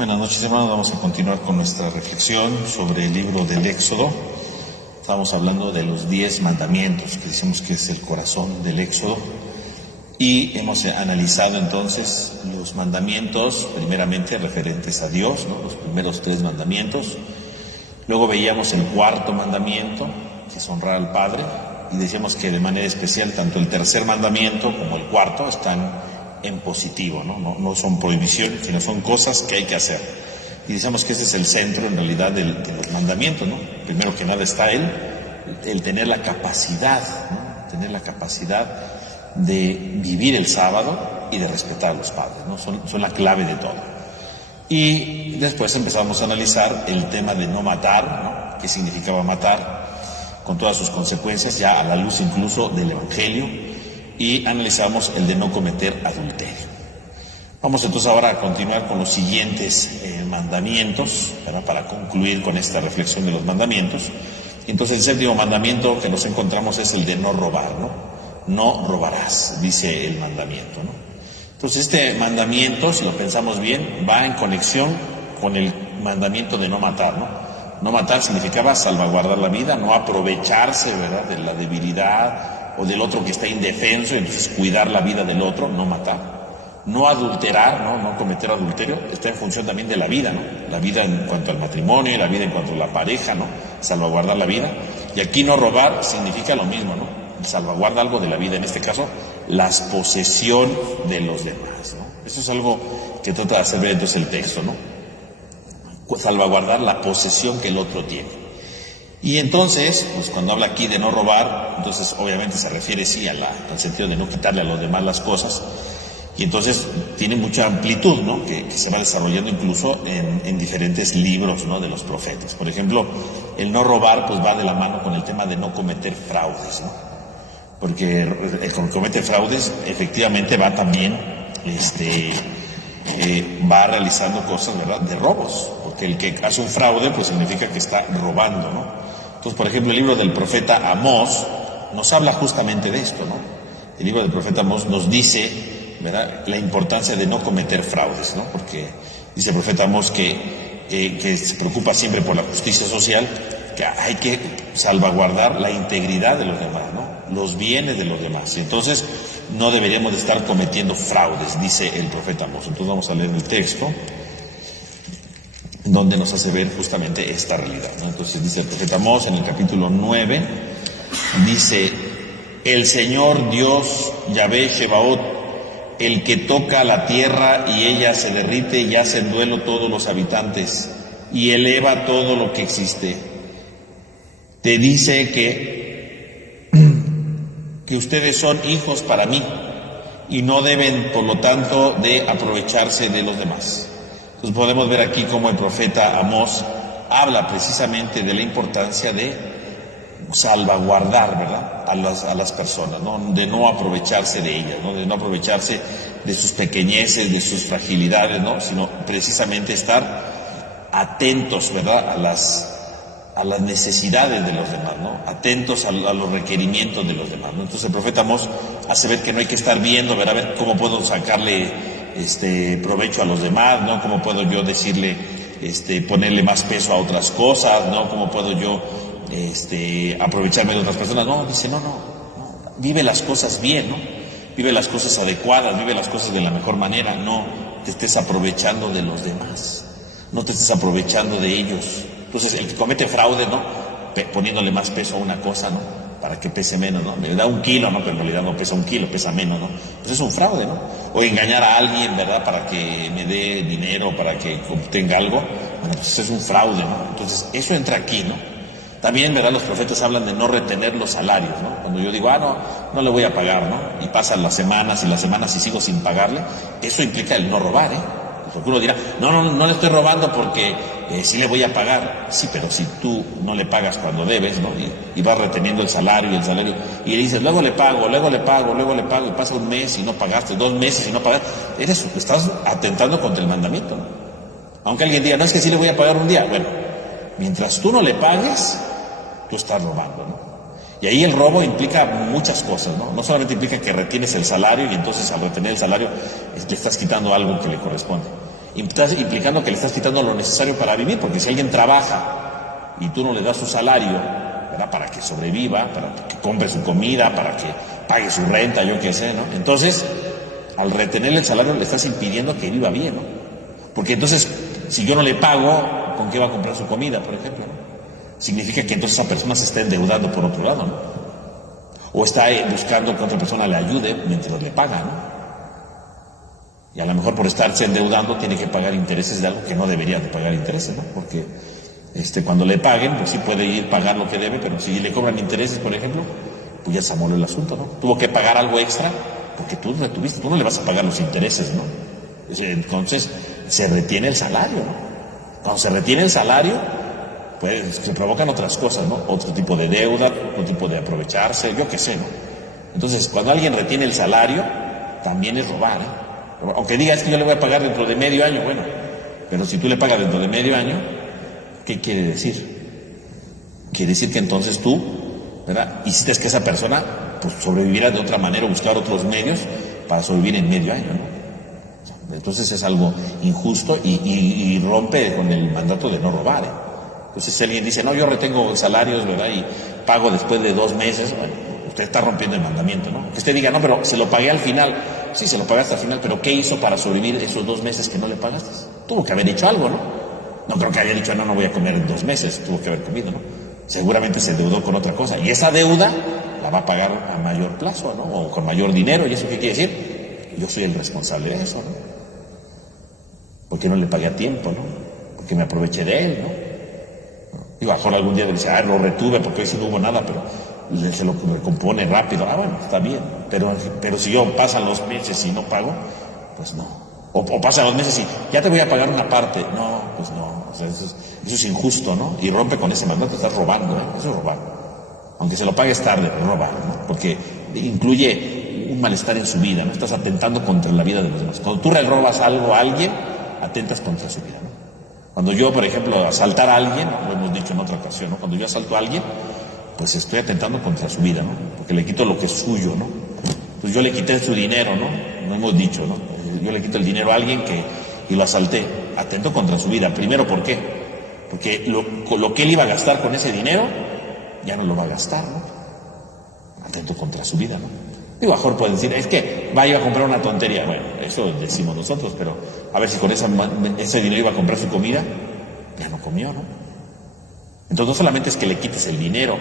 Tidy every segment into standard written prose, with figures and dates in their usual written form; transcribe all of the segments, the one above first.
Buenas noches, hermanos. Vamos a continuar con nuestra reflexión sobre el libro del Éxodo. Estamos hablando de los 10 mandamientos, que decimos que es el corazón del Éxodo. Y hemos analizado entonces los mandamientos, primeramente referentes a Dios, ¿no? Los primeros 3 mandamientos. Luego veíamos el 4.º mandamiento, que es honrar al Padre. Y decíamos que de manera especial tanto el 3.er mandamiento como el 4.º están en positivo, no son prohibiciones, sino son cosas que hay que hacer. Y decíamos que ese es el centro en realidad de los mandamientos, ¿no? Primero que nada está el tener la capacidad, ¿no? Tener la capacidad de vivir el sábado y de respetar a los padres, ¿no? Son la clave de todo. Y después empezamos a analizar el tema de no matar, ¿no? ¿Qué significaba matar? Con todas sus consecuencias, ya a la luz incluso del Evangelio. Y analizamos el de no cometer adulterio. Vamos entonces ahora a continuar con los siguientes mandamientos, ¿verdad? Para concluir con esta reflexión de los mandamientos. Entonces el 7.º mandamiento que nos encontramos es el de no robar, ¿no? No robarás, dice el mandamiento, ¿no? Entonces este mandamiento, si lo pensamos bien, va en conexión con el mandamiento de no matar, ¿no? No matar significaba salvaguardar la vida, no aprovecharse, ¿verdad?, de la debilidad o del otro que está indefenso, entonces cuidar la vida del otro, no matar. No adulterar, no cometer adulterio, está en función también de la vida, ¿no? La vida en cuanto al matrimonio, la vida en cuanto a la pareja, ¿no? Salvaguardar la vida. Y aquí no robar significa lo mismo, ¿no? Salvaguarda algo de la vida, en este caso, la posesión de los demás, ¿no? Eso es algo que trata de hacer ver entonces el texto, ¿no? Salvaguardar la posesión que el otro tiene. Y entonces, pues cuando habla aquí de no robar, entonces obviamente se refiere sí al sentido de no quitarle a los demás las cosas, y entonces tiene mucha amplitud, ¿no? Que se va desarrollando incluso en diferentes libros, ¿no?, de los profetas. Por ejemplo, el no robar pues va de la mano con el tema de no cometer fraudes, ¿no? Porque el que comete fraudes efectivamente va también, va realizando cosas, ¿verdad?, de robos, porque el que hace un fraude pues significa que está robando, ¿no? Entonces, por ejemplo, el libro del profeta Amós nos habla justamente de esto, ¿no? El libro del profeta Amós nos dice, ¿verdad?, la importancia de no cometer fraudes, ¿no? Porque dice el profeta Amós que se preocupa siempre por la justicia social, que hay que salvaguardar la integridad de los demás, ¿no? Los bienes de los demás. Entonces, no deberíamos de estar cometiendo fraudes, dice el profeta Amós. Entonces vamos a leer el texto, donde nos hace ver justamente esta realidad, ¿no? Entonces dice el profeta Amós en el capítulo 9, dice: el Señor Dios, Yahvé Shebaot, el que toca la tierra y ella se derrite y hace en duelo todos los habitantes y eleva todo lo que existe, te dice que ustedes son hijos para mí y no deben, por lo tanto, de aprovecharse de los demás. Entonces podemos ver aquí cómo el profeta Amós habla precisamente de la importancia de salvaguardar, ¿verdad?, a las personas, ¿no? De no aprovecharse de ellas, ¿no? De no aprovecharse de sus pequeñeces, de sus fragilidades, ¿no? Sino precisamente estar atentos, ¿verdad?, a las necesidades de los demás, ¿no? Atentos a los requerimientos de los demás, ¿no? Entonces el profeta Amós hace ver que no hay que estar viendo, ¿verdad?, a ver cómo puedo sacarle provecho a los demás, ¿no? Cómo puedo yo decirle, ponerle más peso a otras cosas, ¿no? Cómo puedo yo aprovecharme de otras personas. No, dice, no, vive las cosas bien, ¿no? Vive las cosas adecuadas, vive las cosas de la mejor manera, no te estés aprovechando de los demás, no te estés aprovechando de ellos. Entonces el que comete fraude, ¿no?, poniéndole más peso a una cosa, ¿no?, para que pese menos, ¿no? Me da 1 kilo, ¿no?, pero en realidad no pesa 1 kilo, pesa menos, ¿no? Pues es un fraude, ¿no? O engañar a alguien, ¿verdad?, para que me dé dinero, para que obtenga algo. Bueno, pues eso es un fraude, ¿no? Entonces eso entra aquí, ¿no? También, ¿verdad?, los profetas hablan de no retener los salarios, ¿no? Cuando yo digo, no le voy a pagar, ¿no?, y pasan las semanas y sigo sin pagarle, eso implica el no robar, ¿eh? Porque uno dirá, no le estoy robando porque sí le voy a pagar. Sí, pero si tú no le pagas cuando debes, ¿no?, y vas reteniendo el salario, y le dices, luego le pago, y pasa 1 mes y no pagaste, 2 meses y no pagaste, estás atentando contra el mandamiento, ¿no? Aunque alguien diga, no, es que sí le voy a pagar un día. Bueno, mientras tú no le pagues, tú estás robando, ¿no? Y ahí el robo implica muchas cosas, ¿no? No solamente implica que retienes el salario y entonces al retener el salario le estás quitando algo que le corresponde. Estás implicando que le estás quitando lo necesario para vivir, porque si alguien trabaja y tú no le das su salario, ¿verdad?, para que sobreviva, para que compre su comida, para que pague su renta, yo qué sé, ¿no? Entonces, al retenerle el salario le estás impidiendo que viva bien, ¿no? Porque entonces, si yo no le pago, ¿con qué va a comprar su comida, por ejemplo, ¿no? Significa que entonces esa persona se está endeudando por otro lado, ¿no? O está buscando que otra persona le ayude mientras le paga, ¿no? Y a lo mejor por estarse endeudando tiene que pagar intereses de algo que no debería de pagar intereses, ¿no? Porque cuando le paguen, pues sí puede ir a pagar lo que debe, pero si le cobran intereses, por ejemplo, pues ya se amoló el asunto, ¿no? Tuvo que pagar algo extra porque tú retuviste, tú no le vas a pagar los intereses, ¿no? Entonces se retiene el salario, ¿no? Cuando se retiene el salario, pues se provocan otras cosas, ¿no? Otro tipo de deuda, otro tipo de aprovecharse, yo qué sé, ¿no? Entonces, cuando alguien retiene el salario, también es robar, ¿eh? Aunque diga, es que yo le voy a pagar dentro de medio año, bueno, pero si tú le pagas dentro de medio año, ¿qué quiere decir? Quiere decir que entonces tú, ¿verdad?, hiciste que esa persona pues sobreviviera de otra manera o buscar otros medios para sobrevivir en medio año, ¿no? Entonces es algo injusto y rompe con el mandato de no robar, ¿eh? Entonces si alguien dice, no, yo retengo salarios, ¿verdad?, y pago después de 2 meses, bueno, usted está rompiendo el mandamiento, ¿no? Que usted diga, no, pero se lo pagué al final. Sí, se lo pagaste al final, pero ¿qué hizo para sobrevivir esos 2 meses que no le pagaste? Tuvo que haber dicho algo, ¿no? No creo que haya dicho, no voy a comer en 2 meses, tuvo que haber comido, ¿no? Seguramente se endeudó con otra cosa, y esa deuda la va a pagar a mayor plazo, ¿no? O con mayor dinero, ¿y eso qué quiere decir? Yo soy el responsable de eso, ¿no? Porque no le pagué a tiempo, ¿no? Porque me aproveché de él, ¿no? Y a lo mejor algún día le dice, lo retuve porque hoy sí no hubo nada, pero se lo recompone rápido. Bueno, está bien, pero si yo pasan los meses y no pago, pues no. O pasan los meses y ya te voy a pagar una parte. No, pues no. O sea, eso es injusto, ¿no? Y rompe con ese mandato, estás robando, ¿eh? Eso es robar. Aunque se lo pagues tarde, pero robar, ¿no? Porque incluye un malestar en su vida, ¿no? Estás atentando contra la vida de los demás. Cuando tú le robas algo a alguien, atentas contra su vida, ¿no? Cuando yo, por ejemplo, asaltar a alguien, lo hemos dicho en otra ocasión, ¿no? Cuando yo asalto a alguien, pues estoy atentando contra su vida, ¿no? Porque le quito lo que es suyo, ¿no? Pues yo le quité su dinero, ¿no? No hemos dicho, ¿no? Yo le quito el dinero a alguien y lo asalté. Atento contra su vida. Primero, ¿por qué? Porque lo que él iba a gastar con ese dinero, ya no lo va a gastar, ¿no? Atento contra su vida, ¿no? Digo, a lo mejor pueden decir, es que iba a comprar una tontería. Bueno, eso decimos nosotros, pero a ver si con ese dinero iba a comprar su comida, ya no comió, ¿no? Entonces no solamente es que le quites el dinero,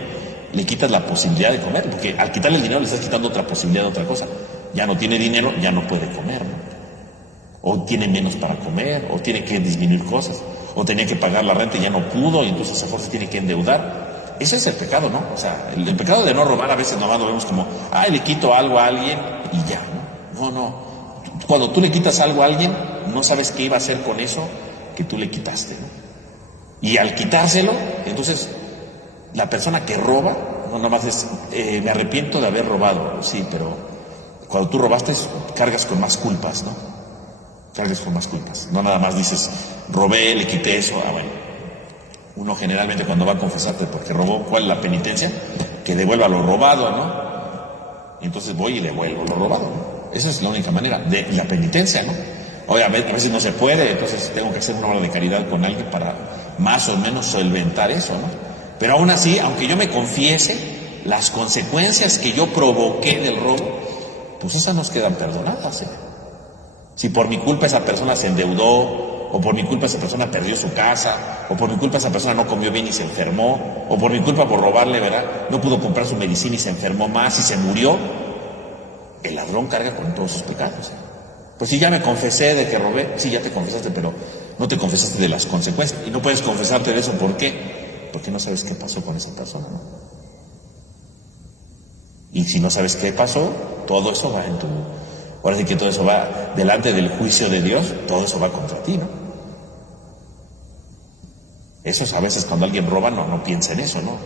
le quitas la posibilidad de comer, porque al quitarle el dinero le estás quitando otra posibilidad de otra cosa. Ya no tiene dinero, ya no puede comer, ¿no? O tiene menos para comer, o tiene que disminuir cosas, o tenía que pagar la renta y ya no pudo, y entonces a fuerza se tiene que endeudar. Ese es el pecado, ¿no? O sea, el pecado de no robar a veces nomás lo vemos como, le quito algo a alguien y ya, ¿no? No. Cuando tú le quitas algo a alguien, no sabes qué iba a hacer con eso que tú le quitaste, ¿no? Y al quitárselo, entonces, la persona que roba, no nomás es, me arrepiento de haber robado, sí, pero cuando tú robaste, cargas con más culpas, ¿no? Cargas con más culpas. No nada más dices, robé, le quité eso, bueno. Uno generalmente cuando va a confesarte porque robó, ¿cuál es la penitencia? Que devuelva lo robado, ¿no? Y entonces voy y devuelvo lo robado, ¿no? Esa es la única manera de la penitencia, ¿no? Oye, a veces no se puede, entonces tengo que hacer una obra de caridad con alguien para más o menos solventar eso, ¿no? Pero aún así, aunque yo me confiese, las consecuencias que yo provoqué del robo, pues esas nos quedan perdonadas, ¿eh? Si por mi culpa esa persona se endeudó, o por mi culpa esa persona perdió su casa, o por mi culpa esa persona no comió bien y se enfermó, o por mi culpa por robarle, ¿verdad?, no pudo comprar su medicina y se enfermó más y se murió, el ladrón carga con todos sus pecados. Pues si ya me confesé de que robé, sí, ya te confesaste, pero no te confesaste de las consecuencias. Y no puedes confesarte de eso, ¿por qué? Porque no sabes qué pasó con esa persona, ¿no? Y si no sabes qué pasó, todo eso va en tu... Ahora sí que todo eso va delante del juicio de Dios, todo eso va contra ti, ¿no? Eso es a veces cuando alguien roba, no piensa en eso, ¿no?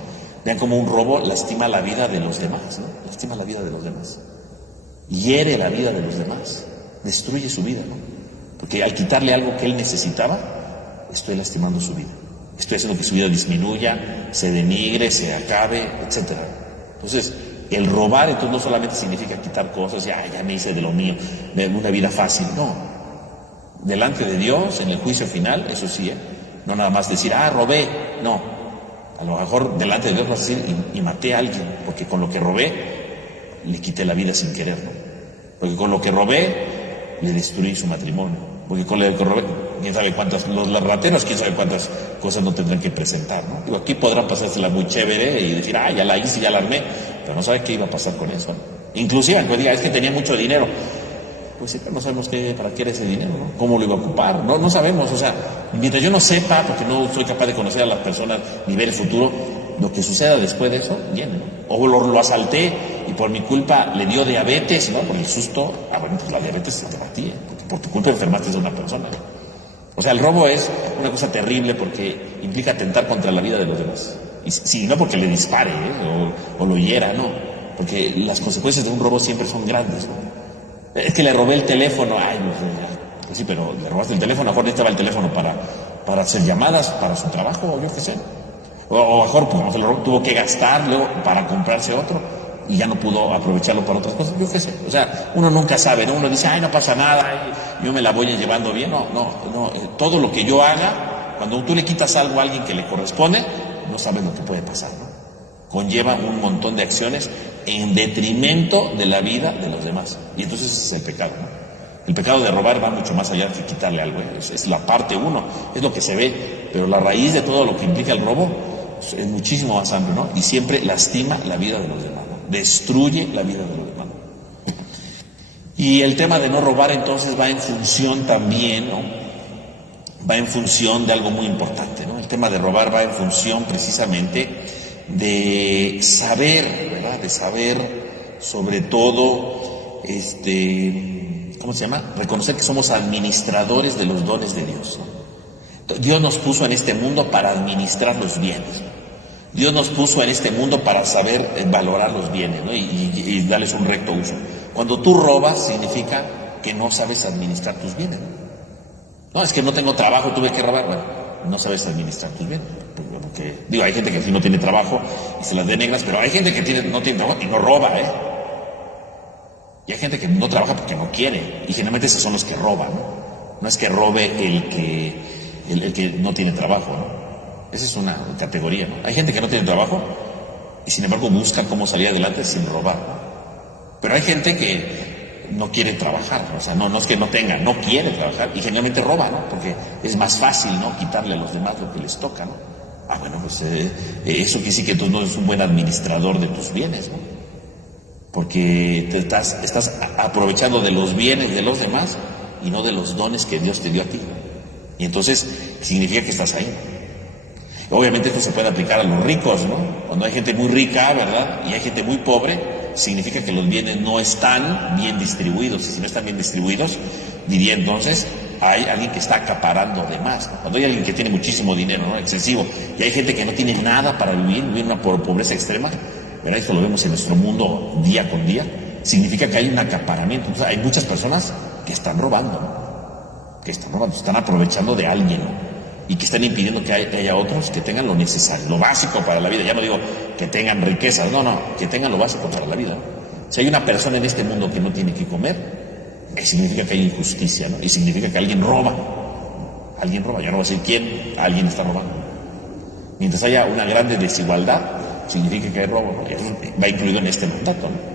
Vean cómo un robo lastima la vida de los demás, ¿no? Lastima la vida de los demás. Hiere la vida de los demás. Destruye su vida, ¿no? Porque al quitarle algo que él necesitaba, estoy lastimando su vida. Estoy haciendo que su vida disminuya, se denigre, se acabe, etc. Entonces, el robar entonces no solamente significa quitar cosas, ya me hice de lo mío, de una vida fácil, no. delante de Dios, en el juicio final, eso sí, no nada más decir, robé, no. A lo mejor delante de Dios vas a decir, y maté a alguien, porque con lo que robé, le quité la vida sin querer, ¿no? Porque con lo que robé, le destruí su matrimonio. Porque con lo que robé, quién sabe cuántas, los rateros, quién sabe cuántas cosas no tendrán que presentar, ¿no? Digo, aquí podrán pasársela muy chévere y decir, ya la hice, ya la armé, pero no sabe qué iba a pasar con eso, ¿no? Inclusive, aunque diga, es que tenía mucho dinero. Pues sí, pero no sabemos para qué era ese dinero, ¿no? ¿Cómo lo iba a ocupar? No sabemos, o sea, mientras yo no sepa, porque no soy capaz de conocer a las personas ni ver el futuro, lo que suceda después de eso, bien, ¿no? O lo asalté y por mi culpa le dio diabetes, ¿no? Por el susto, bueno, pues la diabetes se te va a ti, porque por tu culpa enfermaste a una persona, ¿no? O sea, el robo es una cosa terrible porque implica atentar contra la vida de los demás. Y sí, no porque le dispare, o lo hiera, no. Porque las consecuencias de un robo siempre son grandes, ¿no? Es que le robé el teléfono, pues sí, pero le robaste el teléfono, a lo mejor necesitaba el teléfono para hacer llamadas, para su trabajo, o yo qué sé. O a lo mejor, pues, como se lo robó, tuvo que gastarlo para comprarse otro y ya no pudo aprovecharlo para otras cosas, yo qué sé. O sea, uno nunca sabe, ¿no? Uno dice, no pasa nada, yo me la voy llevando bien. No, todo lo que yo haga, cuando tú le quitas algo a alguien que le corresponde, no sabes lo que puede pasar, ¿no? Conlleva un montón de acciones en detrimento de la vida de los demás. Y entonces ese es el pecado, ¿no? El pecado de robar va mucho más allá que quitarle algo, ¿eh? Es la parte uno, es lo que se ve, pero la raíz de todo lo que implica el robo es muchísimo más amplio, ¿no? Y siempre lastima la vida de los demás, ¿no? Destruye la vida de los demás. Y el tema de no robar entonces va en función también, ¿no? Va en función de algo muy importante, ¿no? El tema de robar va en función precisamente de saber, ¿verdad? De saber sobre todo, ¿cómo se llama? Reconocer que somos administradores de los dones de Dios, ¿no? Dios nos puso en este mundo para administrar los bienes. Dios nos puso en este mundo para saber valorar los bienes, ¿no? y darles un recto uso. Cuando tú robas significa que no sabes administrar tus bienes. No, es que no tengo trabajo, tuve que robar. Bueno, no sabes administrar tus bienes. Porque, digo, hay gente que sí no tiene trabajo y se las de negras, pero hay gente que no tiene trabajo y no roba, Y hay gente que no trabaja porque no quiere, y generalmente esos son los que roban, ¿no? No es que robe el que no tiene trabajo, ¿no? Esa es una categoría, ¿no? Hay gente que no tiene trabajo y sin embargo busca cómo salir adelante sin robar, ¿no? Pero hay gente que no quiere trabajar, o sea, no es que no tenga, no quiere trabajar y generalmente roba, ¿no? Porque es más fácil, ¿no? Quitarle a los demás lo que les toca, ¿no? Bueno, pues eso quiere decir que tú no eres un buen administrador de tus bienes, ¿no? Porque te estás aprovechando de los bienes de los demás y no de los dones que Dios te dio a ti. Y entonces significa que estás ahí. Obviamente esto se puede aplicar a los ricos, ¿no? Cuando hay gente muy rica, ¿verdad? Y hay gente muy pobre, significa que los bienes no están bien distribuidos. Y si no están bien distribuidos, diría entonces, hay alguien que está acaparando de más, ¿no? Cuando hay alguien que tiene muchísimo dinero, ¿no? Excesivo, y hay gente que no tiene nada para vivir una pobreza extrema, ¿verdad? Esto lo vemos en nuestro mundo día con día, significa que hay un acaparamiento. Entonces hay muchas personas que están robando, ¿no? Que están robando, están aprovechando de alguien, ¿no? Y que están impidiendo que haya otros que tengan lo necesario, lo básico para la vida. Ya no digo que tengan riquezas, no, que tengan lo básico para la vida. Si hay una persona en este mundo que no tiene que comer, significa que hay injusticia, ¿no? Y significa que alguien roba. Alguien roba, ya no voy a decir quién, alguien está robando. Mientras haya una grande desigualdad, significa que hay robo, ¿no? Y eso va incluido en este mandato, ¿no?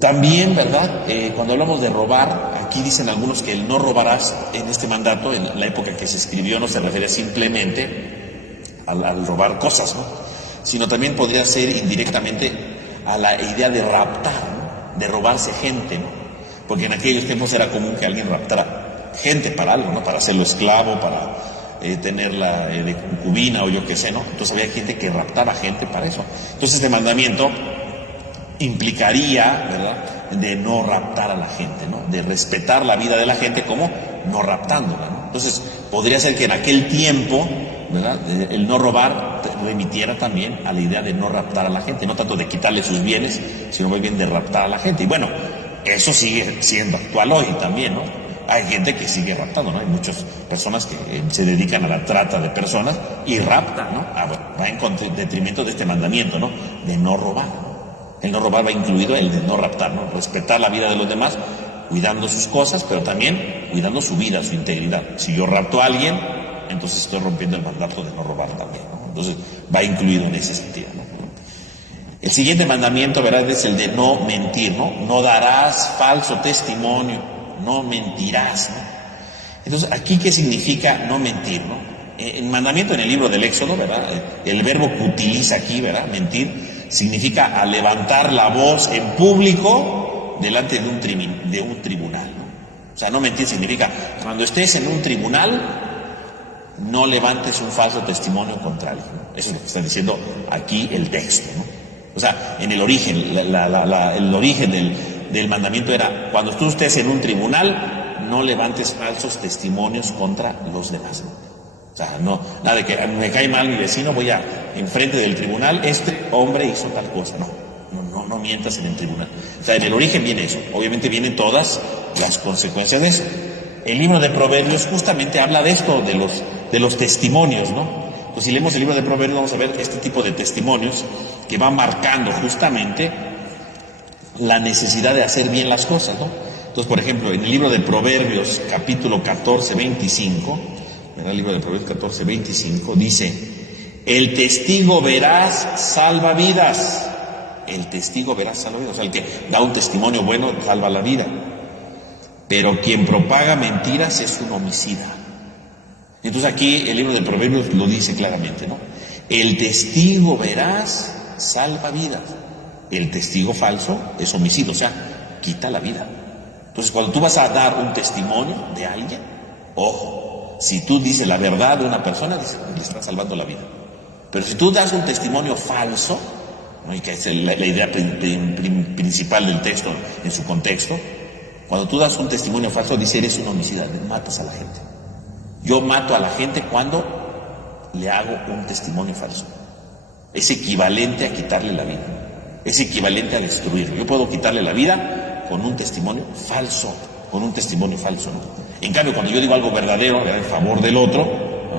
También, ¿verdad? Cuando hablamos de robar, aquí dicen algunos que el no robarás en este mandato, en la época que se escribió, no se refiere simplemente al robar cosas, ¿no? Sino también podría ser indirectamente a la idea de raptar, ¿no? De robarse gente, ¿no? Porque en aquellos tiempos era común que alguien raptara gente para algo, ¿no? Para hacerlo esclavo, para tenerla de concubina o yo qué sé, ¿no? Entonces había gente que raptaba gente para eso. Entonces este mandamiento implicaría, ¿verdad?, de no raptar a la gente, ¿no? De respetar la vida de la gente como no raptándola, ¿no? Entonces, podría ser que en aquel tiempo, ¿verdad?, el no robar remitiera también a la idea de no raptar a la gente, no tanto de quitarle sus bienes, sino más bien de raptar a la gente. Y bueno, eso sigue siendo actual hoy también, ¿no? Hay gente que sigue raptando, ¿no? Hay muchas personas que se dedican a la trata de personas y raptan, ¿no? Bueno, va en detrimento de este mandamiento, ¿no? De no robar. El no robar va incluido el de no raptar, ¿no? Respetar la vida de los demás cuidando sus cosas, pero también cuidando su vida, su integridad. Si yo rapto a alguien, entonces estoy rompiendo el mandato de no robar también, ¿no? Entonces va incluido en ese sentido, ¿no? El siguiente mandamiento, ¿verdad?, es el de no mentir, ¿no? No darás falso testimonio, no mentirás, ¿no? Entonces, ¿aquí qué significa no mentir, no? El mandamiento en el libro del Éxodo, ¿verdad?, el verbo que utiliza aquí, ¿verdad?, mentir, significa a levantar la voz en público delante de un tribunal, ¿no? O sea, no mentir significa, cuando estés en un tribunal, no levantes un falso testimonio contra alguien, ¿no? Eso es lo que está diciendo aquí el texto, ¿no? O sea, en el origen, el origen del mandamiento era, cuando tú estés en un tribunal, no levantes falsos testimonios contra los demás, ¿no? O sea, no, nada de que me cae mal mi vecino, voy a, enfrente del tribunal, este hombre hizo tal cosa, no mientas en el tribunal. O sea, en el origen viene eso, obviamente vienen todas las consecuencias de eso. El libro de Proverbios justamente habla de esto, de los testimonios, ¿no? Pues si leemos el libro de Proverbios vamos a ver este tipo de testimonios que van marcando justamente la necesidad de hacer bien las cosas, ¿no? Entonces, por ejemplo, en el libro de Proverbios, capítulo 14, 25, el libro de Proverbios 14, 25, dice, el testigo veraz salva vidas. El testigo veraz salva vidas. O sea, el que da un testimonio bueno salva la vida. Pero quien propaga mentiras es un homicida. Entonces aquí el libro de Proverbios lo dice claramente, ¿no? El testigo veraz salva vidas. El testigo falso es homicidio, o sea, quita la vida. Entonces cuando tú vas a dar un testimonio de alguien, ojo, si tú dices la verdad de una persona, le estás salvando la vida. Pero si tú das un testimonio falso, ¿no?, y que es la idea principal del texto en su contexto, cuando tú das un testimonio falso, dice, eres un homicida, matas a la gente. Yo mato a la gente cuando le hago un testimonio falso. Es equivalente a quitarle la vida. Es equivalente a destruirlo. Yo puedo quitarle la vida con un testimonio falso, ¿no? En cambio, cuando yo digo algo verdadero en favor del otro,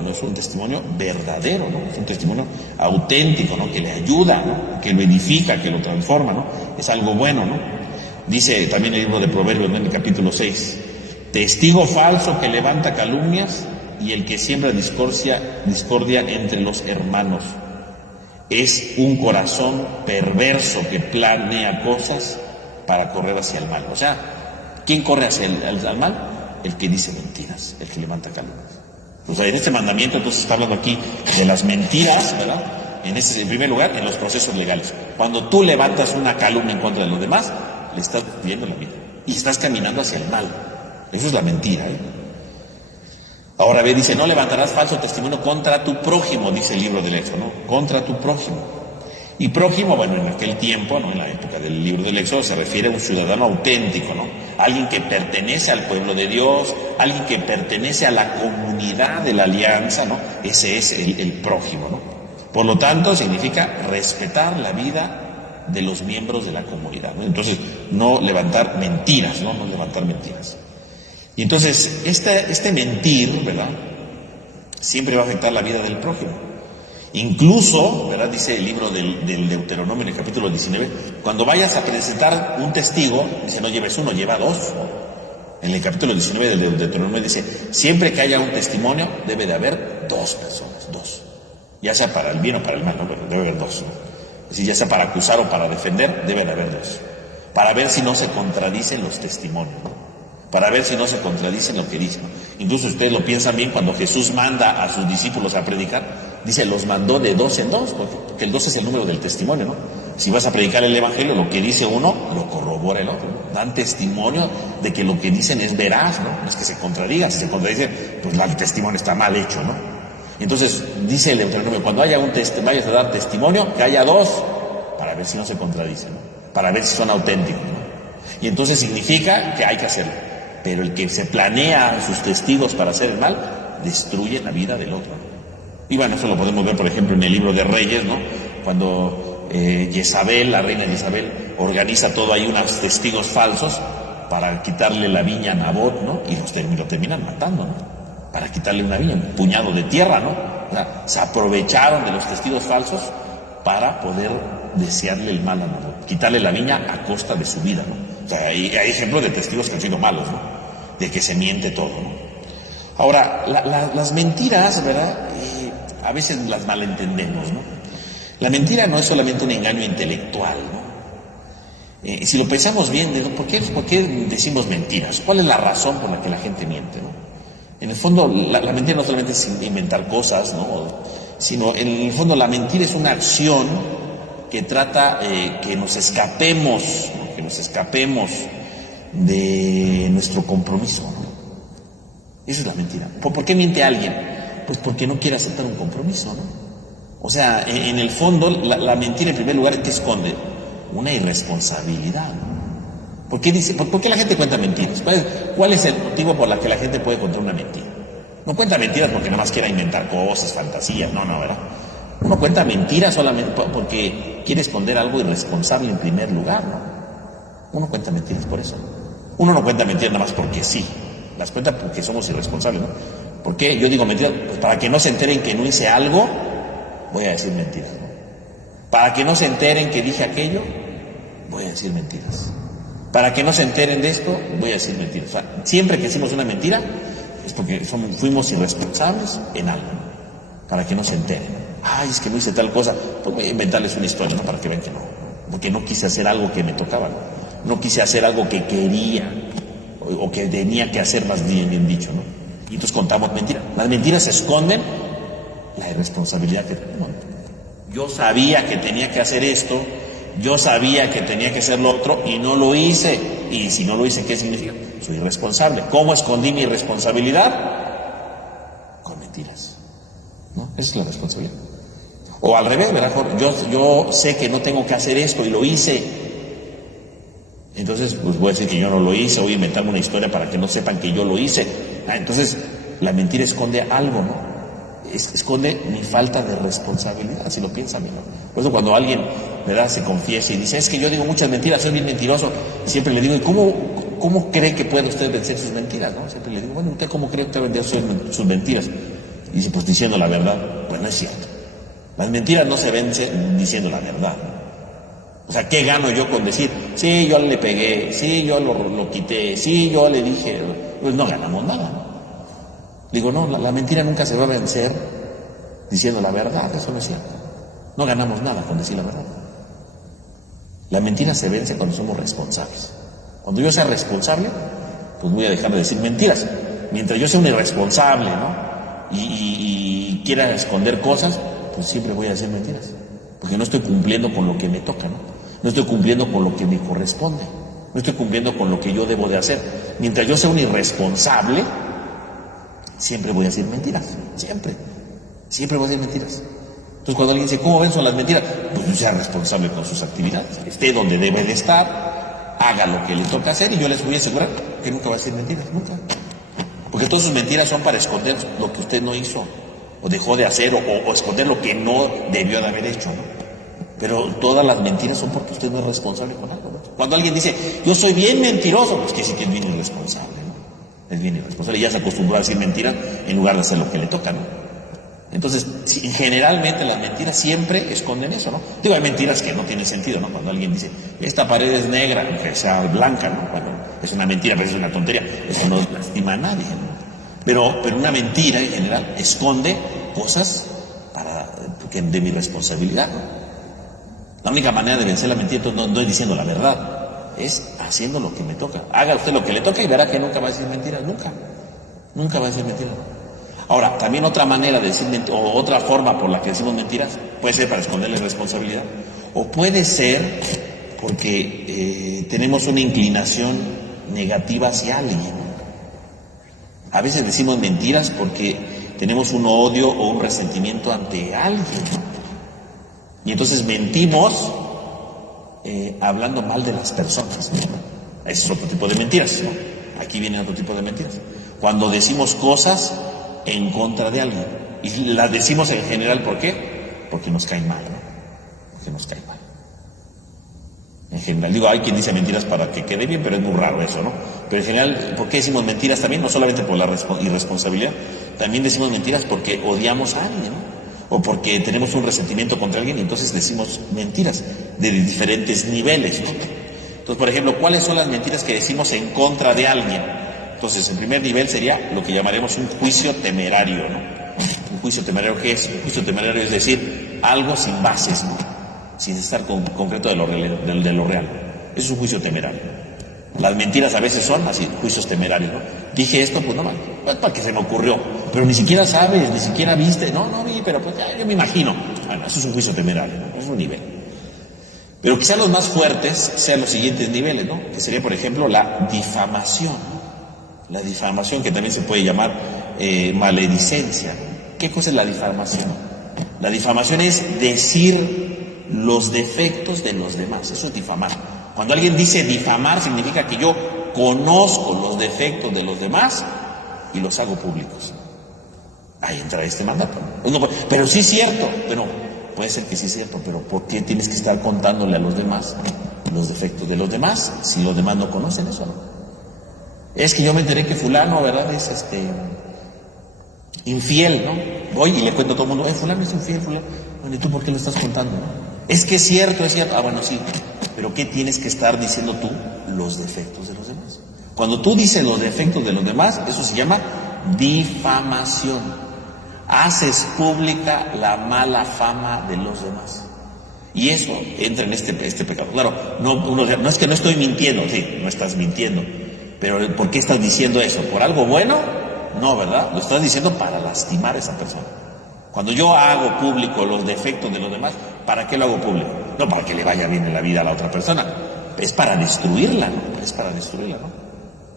no es un testimonio verdadero, ¿no? Es un testimonio auténtico, ¿no?, que le ayuda, ¿no?, que lo edifica, que lo transforma, ¿no? Es algo bueno, ¿no? Dice también el libro de Proverbios, ¿no?, en el capítulo 6, testigo falso que levanta calumnias y el que siembra discordia entre los hermanos. Es un corazón perverso que planea cosas para correr hacia el mal. O sea, ¿quién corre hacia el mal? El que dice mentiras, el que levanta calumnias. O sea, en este mandamiento entonces está hablando aquí de las mentiras, ¿verdad? En primer lugar, en los procesos legales. Cuando tú levantas una calumnia en contra de los demás, le estás destruyendo la vida y estás caminando hacia el mal. Eso es la mentira, ¿eh? Ahora ve, dice, no levantarás falso testimonio contra tu prójimo, dice el libro del Éxodo, ¿no? Contra tu prójimo. Y prójimo, bueno, en aquel tiempo, ¿no?, en la época del libro del Éxodo, se refiere a un ciudadano auténtico, ¿no? Alguien que pertenece al pueblo de Dios, alguien que pertenece a la comunidad de la alianza, ¿no? Ese es el prójimo, ¿no? Por lo tanto, significa respetar la vida de los miembros de la comunidad, ¿no? Entonces, no levantar mentiras, ¿no? No levantar mentiras. Y entonces, este mentir, ¿verdad?, siempre va a afectar la vida del prójimo. Incluso, ¿verdad?, dice el libro del Deuteronomio en el capítulo 19, cuando vayas a presentar un testigo, dice, no lleves uno, lleva dos. En el capítulo 19 del Deuteronomio dice, siempre que haya un testimonio, debe de haber dos personas, dos. Ya sea para el bien o para el mal, ¿no? Debe haber dos, ¿no? Es decir, ya sea para acusar o para defender, debe de haber dos. Para ver si no se contradicen los testimonios, ¿no? Para ver si no se contradicen lo que dicen, ¿no? Incluso ustedes lo piensan bien, cuando Jesús manda a sus discípulos a predicar, dice, los mandó de dos en dos, porque el dos es el número del testimonio, ¿no? Si vas a predicar el Evangelio, lo que dice uno, lo corrobora el otro, ¿no? Dan testimonio de que lo que dicen es veraz, ¿no? No es que se contradigan, si se contradicen, pues el testimonio está mal hecho, ¿no? Entonces, dice el Deuteronomio, cuando haya vayas a dar testimonio, que haya dos, para ver si no se contradicen, ¿no? Para ver si son auténticos, ¿no? Y entonces significa que hay que hacerlo. Pero el que se planea a sus testigos para hacer el mal, destruye la vida del otro. Y bueno, eso lo podemos ver, por ejemplo, en el libro de Reyes, ¿no? Cuando Jezabel, la reina Jezabel, organiza todo ahí unos testigos falsos para quitarle la viña a Nabot, ¿no? Y lo terminan matando, ¿no? Para quitarle una viña, un puñado de tierra, ¿no? O sea, se aprovecharon de los testigos falsos para poder desearle el mal a Nabot, quitarle la viña a costa de su vida, ¿no? O sea, hay ejemplos de testigos que han sido malos, ¿no? De que se miente todo, ¿no? Ahora, las mentiras, ¿verdad? A veces las malentendemos, ¿no? La mentira no es solamente un engaño intelectual, ¿no? Si lo pensamos bien, ¿no? ¿Por qué decimos mentiras? ¿Cuál es la razón por la que la gente miente, ¿no? En el fondo, la mentira no solamente es inventar cosas, ¿no? Sino, en el fondo, la mentira es una acción que trata que nos escapemos, ¿no? Que nos escapemos de nuestro compromiso, ¿no? Esa es la mentira. ¿Por qué miente alguien? Pues porque no quiere aceptar un compromiso, ¿no? O sea, en el fondo, la mentira en primer lugar, ¿qué esconde? Una irresponsabilidad, ¿no? ¿Por qué la gente cuenta mentiras? ¿Cuál es el motivo por el que la gente puede contar una mentira? No cuenta mentiras porque nada más quiera inventar cosas, fantasías, no, ¿verdad? Uno cuenta mentiras solamente porque quiere esconder algo irresponsable en primer lugar, ¿no? Uno cuenta mentiras por eso. Uno no cuenta mentiras nada más porque sí, las cuenta porque somos irresponsables, ¿no? ¿Por qué yo digo mentiras? Pues para que no se enteren que no hice algo, voy a decir mentiras, ¿no? Para que no se enteren que dije aquello, voy a decir mentiras. Para que no se enteren de esto, voy a decir mentiras. O sea, siempre que decimos una mentira, es porque fuimos irresponsables en algo, ¿no? Para que no se enteren. Ay, es que no hice tal cosa, pues voy a inventarles una historia, ¿no? Para que vean que no. Porque no quise hacer algo que me tocaba, ¿no? No quise hacer algo que quería, o que tenía que hacer, más bien dicho, ¿no? Y entonces contamos mentiras. Las mentiras esconden la irresponsabilidad que tenemos. Yo sabía que tenía que hacer esto, yo sabía que tenía que hacer lo otro y no lo hice. Y si no lo hice, ¿qué significa? Soy irresponsable. ¿Cómo escondí mi responsabilidad? Con mentiras, ¿no? Esa es la responsabilidad. O al revés, ¿verdad? Yo sé que no tengo que hacer esto y lo hice. Entonces, pues voy a decir que yo no lo hice, voy a inventarme una historia para que no sepan que yo lo hice. Entonces, la mentira esconde algo, ¿no? Esconde mi falta de responsabilidad, si lo piensan, ¿no? Por eso cuando alguien, ¿verdad?, se confiesa y dice, es que yo digo muchas mentiras, soy bien mentiroso, siempre le digo, ¿y cómo cree que puede usted vencer sus mentiras, no? Siempre le digo, bueno, ¿usted cómo cree que usted vencer sus mentiras? Y dice, pues diciendo la verdad. Pues no es cierto. Las mentiras no se vencen diciendo la verdad, ¿no? O sea, ¿qué gano yo con decir, sí, yo le pegué, sí, yo lo quité, sí, yo le dije? Pues no ganamos nada, ¿no? Digo, no, la mentira nunca se va a vencer diciendo la verdad, eso no es cierto. No ganamos nada con decir la verdad. La mentira se vence cuando somos responsables. Cuando yo sea responsable, pues voy a dejar de decir mentiras. Mientras yo sea un irresponsable, ¿no? Y quiera esconder cosas, pues siempre voy a decir mentiras. Porque no estoy cumpliendo con lo que me toca, ¿no? No estoy cumpliendo con lo que me corresponde. No estoy cumpliendo con lo que yo debo de hacer. Mientras yo sea un irresponsable, siempre voy a decir mentiras, siempre voy a decir mentiras. Entonces cuando alguien dice, ¿cómo venzo las mentiras? Pues sea responsable con sus actividades, esté donde debe de estar, haga lo que le toca hacer, y yo les voy a asegurar que nunca va a decir mentiras, nunca. Porque todas sus mentiras son para esconder lo que usted no hizo, o dejó de hacer, o esconder lo que no debió de haber hecho, ¿no? Pero todas las mentiras son porque usted no es responsable con algo, ¿no? Cuando alguien dice, yo soy bien mentiroso, pues que sí que es bien irresponsable, ¿no? Es bien irresponsable, ya se acostumbró a decir mentiras en lugar de hacer lo que le toca, ¿no? Entonces, generalmente las mentiras siempre esconden eso, ¿no? Digo, hay mentiras que no tienen sentido, ¿no? Cuando alguien dice, esta pared es negra, aunque sea blanca, ¿no? Bueno, es una mentira, pero es una tontería, eso no lastima a nadie, ¿no? Pero una mentira en general esconde cosas de mi responsabilidad, ¿no? La única manera de vencer la mentira no es diciendo la verdad, es haciendo lo que me toca. Haga usted lo que le toca y verá que nunca va a decir mentiras, nunca va a decir mentiras. Ahora, también otra manera de decir mentiras, o otra forma por la que decimos mentiras, puede ser para esconderle responsabilidad, o puede ser porque tenemos una inclinación negativa hacia alguien. A veces decimos mentiras porque tenemos un odio o un resentimiento ante alguien, ¿no? Y entonces mentimos hablando mal de las personas, ¿no? Ese es otro tipo de mentiras, ¿no? Aquí viene otro tipo de mentiras. Cuando decimos cosas en contra de alguien, y las decimos en general, ¿por qué? Porque nos cae mal, ¿no? Porque nos cae mal. En general, digo, hay quien dice mentiras para que quede bien, pero es muy raro eso, ¿no? Pero en general, ¿por qué decimos mentiras también? No solamente por la irresponsabilidad, también decimos mentiras porque odiamos a alguien, ¿no? O porque tenemos un resentimiento contra alguien y entonces decimos mentiras de diferentes niveles, ¿no? Entonces, por ejemplo, ¿cuáles son las mentiras que decimos en contra de alguien? Entonces, en primer nivel sería lo que llamaremos un juicio temerario, ¿no? Un juicio temerario, ¿qué es? Un juicio temerario es decir, algo sin bases, ¿no? Sin estar concreto de lo real. Eso es un juicio temerario. Las mentiras a veces son así, juicios temerarios, ¿no? Dije esto, pues no, es para que se me ocurrió, pero ni siquiera sabes, ni siquiera viste, no vi, pero pues ya, yo me imagino. Bueno, eso es un juicio temerario, ¿no? Es un nivel. Pero quizá los más fuertes sean los siguientes niveles, ¿no? Que sería, por ejemplo, la difamación. La difamación, que también se puede llamar maledicencia. ¿Qué cosa es la difamación? La difamación es decir los defectos de los demás. Eso es difamar. Cuando alguien dice difamar, significa que yo conozco los defectos de los demás y los hago públicos. Ahí entra este mandato. Pero sí es cierto, pero puede ser que sí es cierto, pero ¿por qué tienes que estar contándole a los demás los defectos de los demás si los demás no conocen eso, no? Es que yo me enteré que fulano, ¿verdad? Es infiel, ¿no? Voy y le cuento a todo el mundo, fulano es infiel, fulano. Bueno, ¿y tú por qué lo estás contando, no? Es que es cierto, es cierto. Ah, bueno, sí. Pero ¿qué tienes que estar diciendo tú? Los defectos de los demás. Cuando tú dices los defectos de los demás, eso se llama difamación. Haces pública la mala fama de los demás. Y eso entra en este pecado. Claro, no es que no estoy mintiendo, sí, no estás mintiendo. Pero ¿por qué estás diciendo eso? ¿Por algo bueno? No, ¿verdad? Lo estás diciendo para lastimar a esa persona. Cuando yo hago público los defectos de los demás, ¿para qué lo hago público? No para que le vaya bien en la vida a la otra persona, es para destruirla, ¿no? Es para destruirla, ¿no?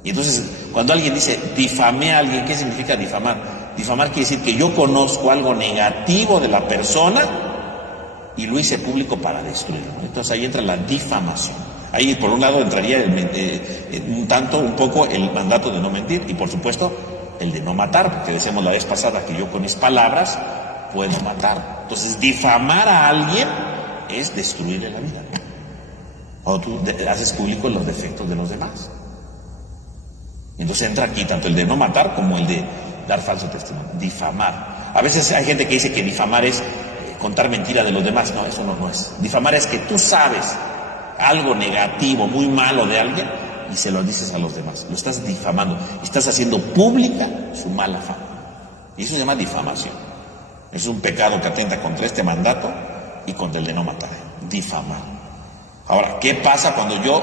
Y entonces, cuando alguien dice, difamé a alguien, ¿qué significa difamar? Difamar quiere decir que yo conozco algo negativo de la persona y lo hice público para destruirlo, ¿no? Entonces ahí entra la difamación. Ahí, por un lado, entraría un poco el mandato de no mentir y, por supuesto, el de no matar, porque decíamos la vez pasada que yo con mis palabras puedo matar. Entonces, difamar a alguien es destruirle la vida. Cuando tú haces público los defectos de los demás. Entonces entra aquí tanto el de no matar como el de dar falso testimonio. Difamar. A veces hay gente que dice que difamar es contar mentira de los demás. No, eso no es. Difamar es que tú sabes algo negativo, muy malo de alguien y se lo dices a los demás. Lo estás difamando. Estás haciendo pública su mala fama. Y eso se llama difamación. Es un pecado que atenta contra este mandato y contra el de no matar. Difamar. Ahora, ¿qué pasa cuando yo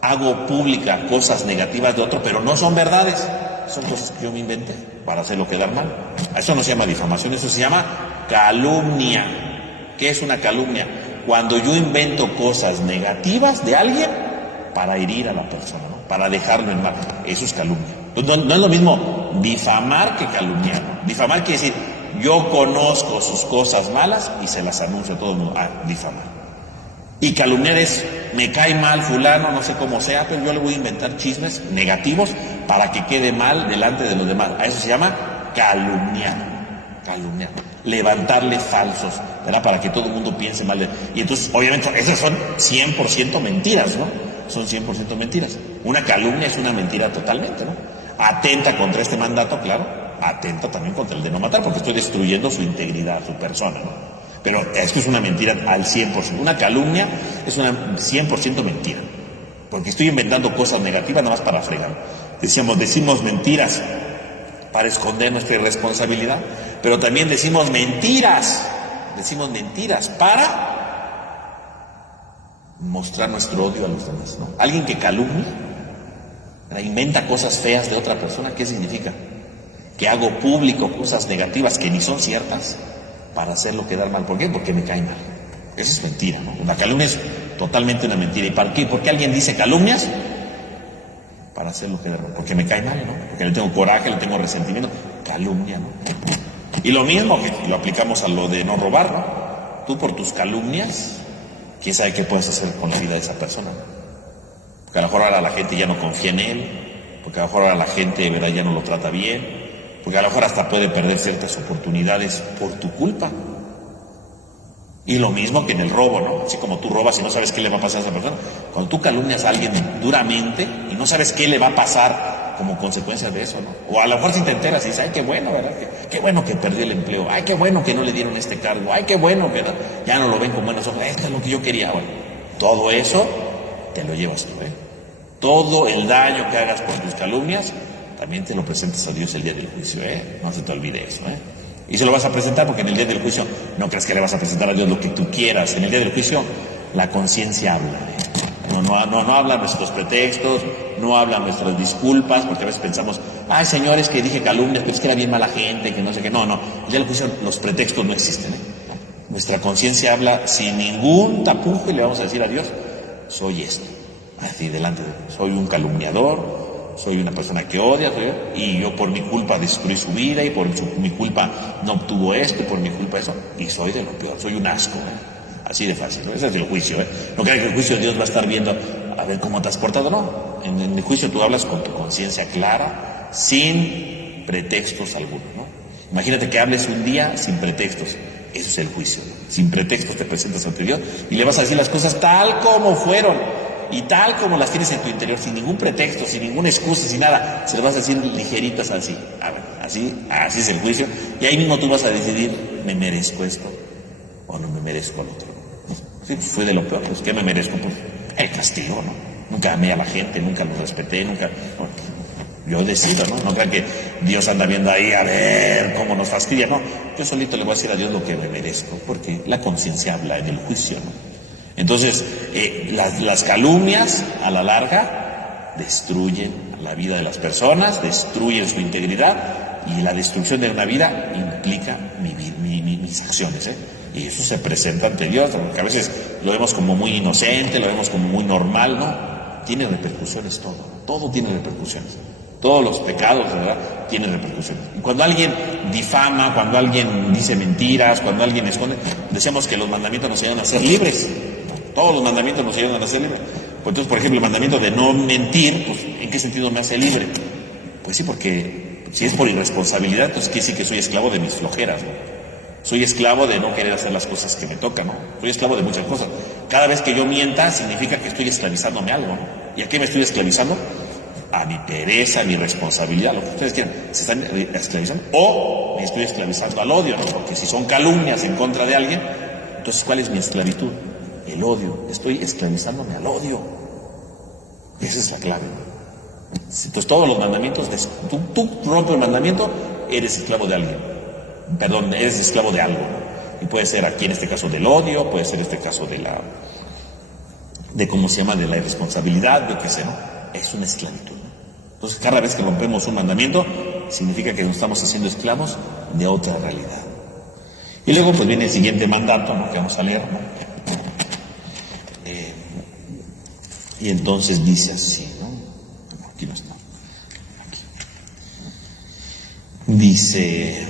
hago pública cosas negativas de otro, pero no son verdades? Son cosas que yo me inventé para hacerlo quedar mal. Eso no se llama difamación, eso se llama calumnia. ¿Qué es una calumnia? Cuando yo invento cosas negativas de alguien para herir a la persona, ¿no? Para dejarlo en mal. Eso es calumnia. No es lo mismo difamar que calumniar, ¿no? Difamar quiere decir, yo conozco sus cosas malas y se las anuncio a todo el mundo. Difamar. Y calumniar es, me cae mal fulano, no sé cómo sea, pero yo le voy a inventar chismes negativos para que quede mal delante de los demás. A eso se llama calumniar. Calumniar. Levantarle falsos, ¿verdad? Para que todo el mundo piense mal. Y entonces, obviamente, esas son 100% mentiras, ¿no? Son 100% mentiras. Una calumnia es una mentira totalmente, ¿no? Atenta contra este mandato, claro. Atenta también contra el de no matar, porque estoy destruyendo su integridad, su persona, ¿no? Pero esto es una mentira al 100%. Una calumnia es una 100% mentira. Porque estoy inventando cosas negativas nada más para fregar. Decimos mentiras para esconder nuestra irresponsabilidad, pero también decimos mentiras para mostrar nuestro odio a los demás, ¿no? Alguien que calumnia, inventa cosas feas de otra persona, ¿qué significa? Que hago público cosas negativas que ni son ciertas para hacerlo quedar mal. ¿Por qué? Porque me cae mal. Esa es mentira, ¿no? La calumnia es totalmente una mentira. ¿Y para qué? ¿Por qué alguien dice calumnias? Para hacerlo quedar mal. Porque me cae mal, ¿no? Porque le tengo coraje, le tengo resentimiento. Calumnia, ¿no? Y lo mismo que lo aplicamos a lo de no robar, ¿no? Tú por tus calumnias, quién sabe qué puedes hacer con la vida de esa persona. Porque a lo mejor ahora la gente ya no confía en él, porque a lo mejor ahora la gente, ¿verdad?, ya no lo trata bien, porque a lo mejor hasta puede perder ciertas oportunidades por tu culpa. Y lo mismo que en el robo, ¿no? Así como tú robas y no sabes qué le va a pasar a esa persona. Cuando tú calumnias a alguien duramente y no sabes qué le va a pasar como consecuencia de eso, ¿no? O a lo mejor si te enteras y dices, ay, qué bueno, ¿verdad? Qué bueno que perdió el empleo. Ay, qué bueno que no le dieron este cargo. Ay, qué bueno que ya no lo ven con buenos ojos. Esto es lo que yo quería. Bueno, todo eso te lo llevas tú, Todo el daño que hagas por tus calumnias, también te lo presentas a Dios el día del juicio, No se te olvide eso, Y se lo vas a presentar porque en el día del juicio no crees que le vas a presentar a Dios lo que tú quieras. En el día del juicio la conciencia habla, No hablan nuestros pretextos, no hablan nuestras disculpas, porque a veces pensamos, ay señores, que dije calumnias, que es que era bien mala gente, que no sé qué. No, el día del juicio los pretextos no existen, Nuestra conciencia habla sin ningún tapujo y le vamos a decir a Dios, soy esto, así delante de Dios, soy un calumniador, soy una persona que odia, y yo por mi culpa destruí su vida, y por mi culpa no obtuvo esto, y por mi culpa eso, y soy de lo peor, soy un asco, Así de fácil, Ese es el juicio, No crean que el juicio de Dios va a estar viendo a ver cómo te has portado, no. En el juicio tú hablas con tu conciencia clara, sin pretextos alguno, Imagínate que hables un día sin pretextos. Eso es el juicio. Sin pretextos te presentas ante Dios y le vas a decir las cosas tal como fueron y tal como las tienes en tu interior, sin ningún pretexto, sin ninguna excusa, sin nada. Se las vas a decir ligeritas así. Así es el juicio. Y ahí mismo tú vas a decidir, ¿me merezco esto o no me merezco lo otro? Sí, fue de lo peor. Pues, ¿qué me merezco? Pues el castigo, Nunca amé a la gente, nunca los respeté, nunca... Yo decido, No crean que Dios anda viendo ahí a ver cómo nos fastidia, Yo solito le voy a decir a Dios lo que me merezco, porque la conciencia habla en el juicio, Entonces, las calumnias, a la larga, destruyen la vida de las personas, destruyen su integridad, y la destrucción de una vida implica mis acciones, Y eso se presenta ante Dios, porque a veces lo vemos como muy inocente, lo vemos como muy normal, ¿no? Tiene repercusiones todo tiene repercusiones. Todos los pecados, ¿verdad?, tienen repercusiones. Y cuando alguien difama, cuando alguien dice mentiras, cuando alguien esconde, decimos que los mandamientos nos ayudan a ser libres. Todos los mandamientos nos ayudan a ser libres. Pues entonces, por ejemplo, el mandamiento de no mentir, pues, ¿en qué sentido me hace libre? Pues sí, porque si es por irresponsabilidad, pues quiere decir que soy esclavo de mis flojeras, Soy esclavo de no querer hacer las cosas que me tocan, Soy esclavo de muchas cosas. Cada vez que yo mienta, significa que estoy esclavizándome a algo, ¿Y a qué me estoy esclavizando? A mi pereza, a mi responsabilidad, lo que ustedes quieran. ¿Se están esclavizando? O me estoy esclavizando al odio, Porque si son calumnias en contra de alguien, entonces ¿cuál es mi esclavitud? El odio. Estoy esclavizándome al odio. Esa es la clave. Entonces todos los mandamientos, tú rompes el mandamiento, eres esclavo de alguien. Perdón, eres esclavo de algo. Y puede ser aquí en este caso del odio, puede ser en este caso de ¿cómo se llama?, de la irresponsabilidad, yo qué sé, Es una esclavitud. Entonces, cada vez que rompemos un mandamiento, significa que nos estamos haciendo esclavos de otra realidad. Y luego, pues viene el siguiente mandato, que vamos a leer, y entonces dice así, Aquí no está. Aquí. Dice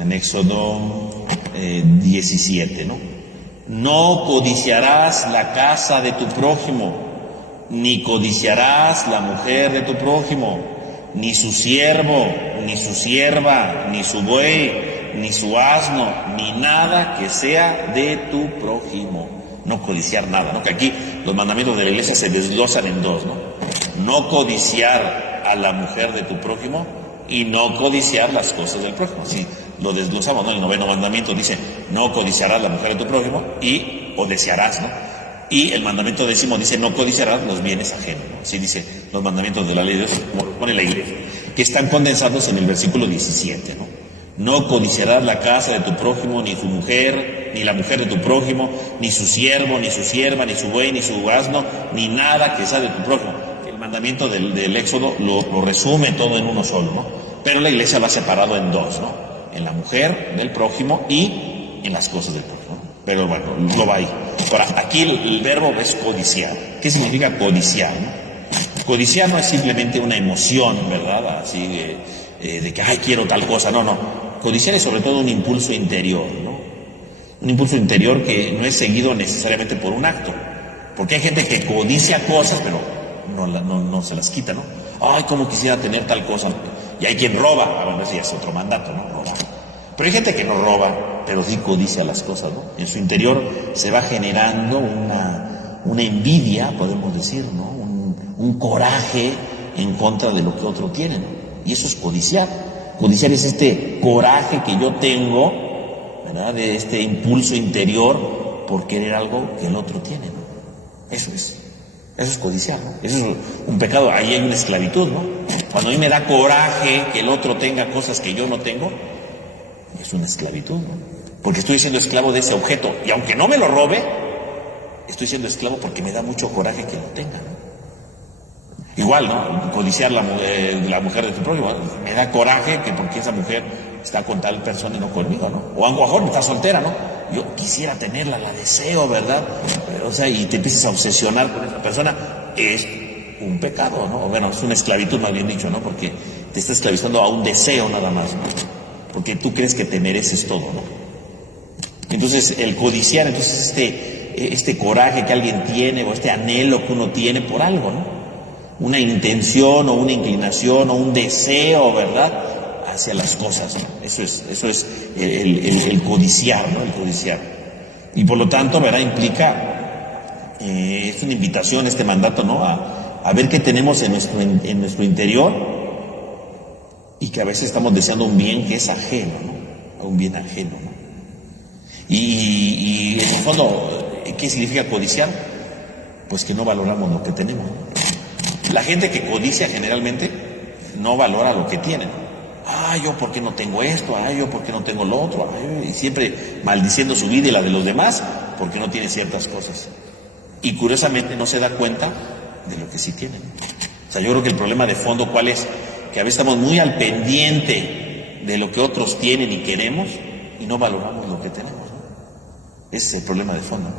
en Éxodo 17, No codiciarás la casa de tu prójimo, ni codiciarás la mujer de tu prójimo, ni su siervo, ni su sierva, ni su buey, ni su asno, ni nada que sea de tu prójimo. No codiciar nada, Que aquí los mandamientos de la iglesia se desglosan en dos, No codiciar a la mujer de tu prójimo y no codiciar las cosas del prójimo. Si lo desglosamos, El 9º mandamiento dice, no codiciarás la mujer de tu prójimo o desearás, Y el mandamiento 10º dice, no codiciarás los bienes ajenos, Así dice los mandamientos de la ley de Dios, como pone la iglesia, que están condensados en el versículo 17, No codiciarás la casa de tu prójimo, ni su mujer, ni la mujer de tu prójimo, ni su siervo, ni su sierva, ni su buey, ni su asno, ni nada que sea de tu prójimo. El mandamiento del Éxodo lo resume todo en uno solo, Pero la iglesia lo ha separado en dos, En la mujer del prójimo y en las cosas del prójimo. Pero bueno, lo va ahí. Ahora, aquí el verbo es codiciar. ¿Qué significa codiciar? Codiciar no es simplemente una emoción, ¿verdad? Así de que, quiero tal cosa. No. Codiciar es sobre todo un impulso interior, Un impulso interior que no es seguido necesariamente por un acto. Porque hay gente que codicia cosas, pero no se las quita, cómo quisiera tener tal cosa. Y hay quien roba. Bueno, ese ya es otro mandato, Robar. Pero hay gente que no roba, pero sí codicia las cosas, En su interior se va generando una envidia, podemos decir, un coraje en contra de lo que otro tiene, Y eso es codiciar. Codiciar es este coraje que yo tengo, ¿verdad?, de este impulso interior por querer algo que el otro tiene, Eso es. Eso es codiciar, ¿no? Eso es un pecado, ahí hay una esclavitud, ¿no? Cuando a mí me da coraje que el otro tenga cosas que yo no tengo, es una esclavitud, ¿no? Porque estoy siendo esclavo de ese objeto, y aunque no me lo robe, estoy siendo esclavo porque me da mucho coraje que lo tenga, ¿no? Igual, ¿no? Codiciar la mujer de tu prójimo, me da coraje que porque esa mujer está con tal persona y no conmigo, ¿no? O a lo mejor está soltera, ¿no? Yo quisiera tenerla, la deseo, ¿verdad? O sea, y te empiezas a obsesionar con esa persona, es un pecado, ¿no? Bueno, es una esclavitud, más bien dicho, ¿no? Porque te está esclavizando a un deseo nada más, ¿no? Porque tú crees que te mereces todo, ¿no? Entonces, el codiciar, entonces este coraje que alguien tiene o este anhelo que uno tiene por algo, ¿no? Una intención o una inclinación o un deseo, ¿verdad?, hacia las cosas, ¿no? Eso es el codiciar, ¿no? El codiciar. Y por lo tanto, ¿verdad?, implica, es una invitación, este mandato, ¿no?, a ver qué tenemos en nuestro interior y que a veces estamos deseando un bien que es ajeno, ¿no? Un bien ajeno, ¿no? Y en el fondo, ¿qué significa codiciar? Pues que no valoramos lo que tenemos, ¿no? La gente que codicia generalmente no valora lo que tiene. Yo por qué no tengo esto, yo por qué no tengo lo otro, y siempre maldiciendo su vida y la de los demás porque no tiene ciertas cosas. Y curiosamente no se da cuenta de lo que sí tiene. O sea, yo creo que el problema de fondo, ¿cuál es? Que a veces estamos muy al pendiente de lo que otros tienen y queremos y no valoramos lo que tenemos, ¿no? Ese es el problema de fondo.